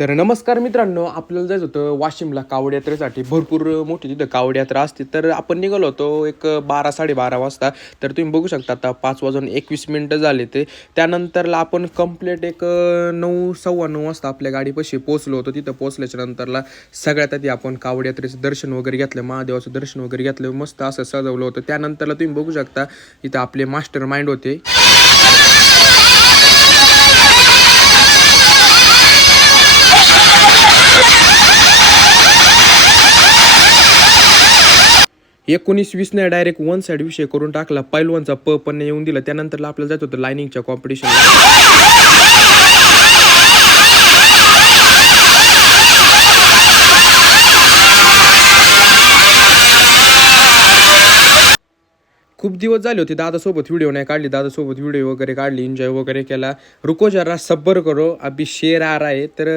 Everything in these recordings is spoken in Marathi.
तर नमस्कार मित्रांनो, आपल्याला जायचं होतं वाशिमला कावड यात्रेसाठी. भरपूर मोठी तिथं कावड यात्रा असते. तर आपण निघालो होतो एक 12-12:30 वाजता. तर तुम्ही बघू शकता आता 5:21 झाले ते. त्यानंतरला आपण कंप्लीट एक 9:15 वाजता आपल्या गाडीपाशी पोहोचलो होतो. तिथं पोहोचल्याच्या नंतरला सगळ्यात आधी आपण कावड यात्रेचं दर्शन वगैरे घेतलं, महादेवाचं दर्शन वगैरे घेतलं, मस्त असं सजवलं होतं. त्यानंतरला तुम्ही बघू शकता इथं आपले मास्टर माइंड होते. 19-20 नाही, डायरेक्ट वन साईड विषय करून टाकला. पैलवानचा पण नाही येऊन दिला. त्यानंतर आपल्याला जायचं होतं लायनिंगच्या कॉम्पिटिशनला. खूप दिवस झाले होते दादासोबत व्हिडिओ नाही काढली. दादासोबत व्हिडिओ वगैरे काढली, एन्जॉय वगैरे केला. रुको जरा सब्बर करो, अभी शेर आ रहा है. तर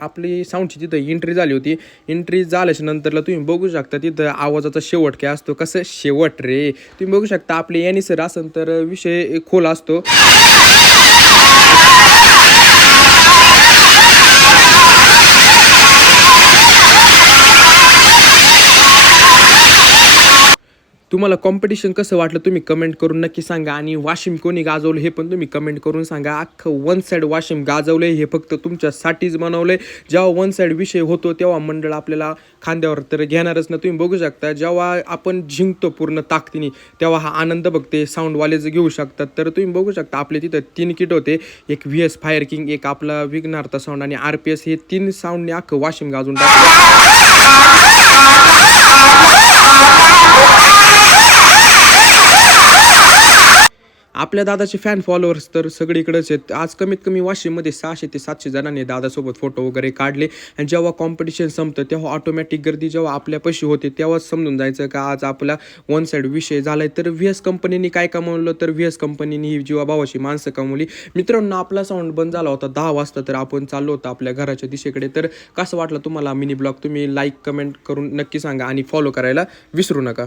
आपली साऊंडची तिथं एंट्री झाली होती. एंट्री झाल्याच्या नंतरला तुम्ही बघू शकता तिथं आवाजाचा शेवट काय असतो. कसं शेवट रे, तुम्ही बघू शकता आपले यानी सर असेल तर विषय खोल असतो. तुम्हाला कॉम्पिटिशन कसं वाटलं तुम्ही कमेंट करून नक्की सांगा. आणि वाशिम कोणी गाजवलं हे पण तुम्ही कमेंट करून सांगा. अख्खं वन साईड वाशिम गाजवलं हे फक्त तुमच्यासाठीच बनवलं आहे. जेव्हा वन साईड विषय होतो तेव्हा मंडळ आपल्याला खांद्यावर तर घेणारच ना. तुम्ही बघू शकता जेव्हा आपण जिंकतो पूर्ण ताकदीने तेव्हा हा आनंद बघते साऊंडवालेच घेऊ शकतात. तर तुम्ही बघू शकता आपले तिथं 3 किट होते. एक VS फायर किंग, एक आपला विघ्नार्थ साऊंड आणि RPS. हे 3 साऊंडने अख्खं वाशिम गाजून टाकलं. आपल्या दादाचे फॅन फॉलोअर्स तर सगळीकडेच आहेत. आज कमीत कमी वाशिममध्ये 600 ते 700 जणांनी दादासोबत फोटो वगैरे काढले. आणि जेव्हा कॉम्पिटिशन संपतं तेव्हा ऑटोमॅटिक गर्दी जेव्हा आपल्यापाशी होते तेव्हाच समजून जायचं का आज आपला वन साईड विषय झालाय. तर VS कंपनीने काय कमवलं, तर VS कंपनीने ही जीवाभावाची माणसं कमवली. मित्रांनो, आपला साऊंड बंद झाला होता 10 वाजता. तर आपण चाललो होतो आपल्या घराच्या दिशेकडे. तर कसं वाटलं तुम्हाला मिनी ब्लॉग, तुम्ही लाईक कमेंट करून नक्की सांगा आणि फॉलो करायला विसरू नका.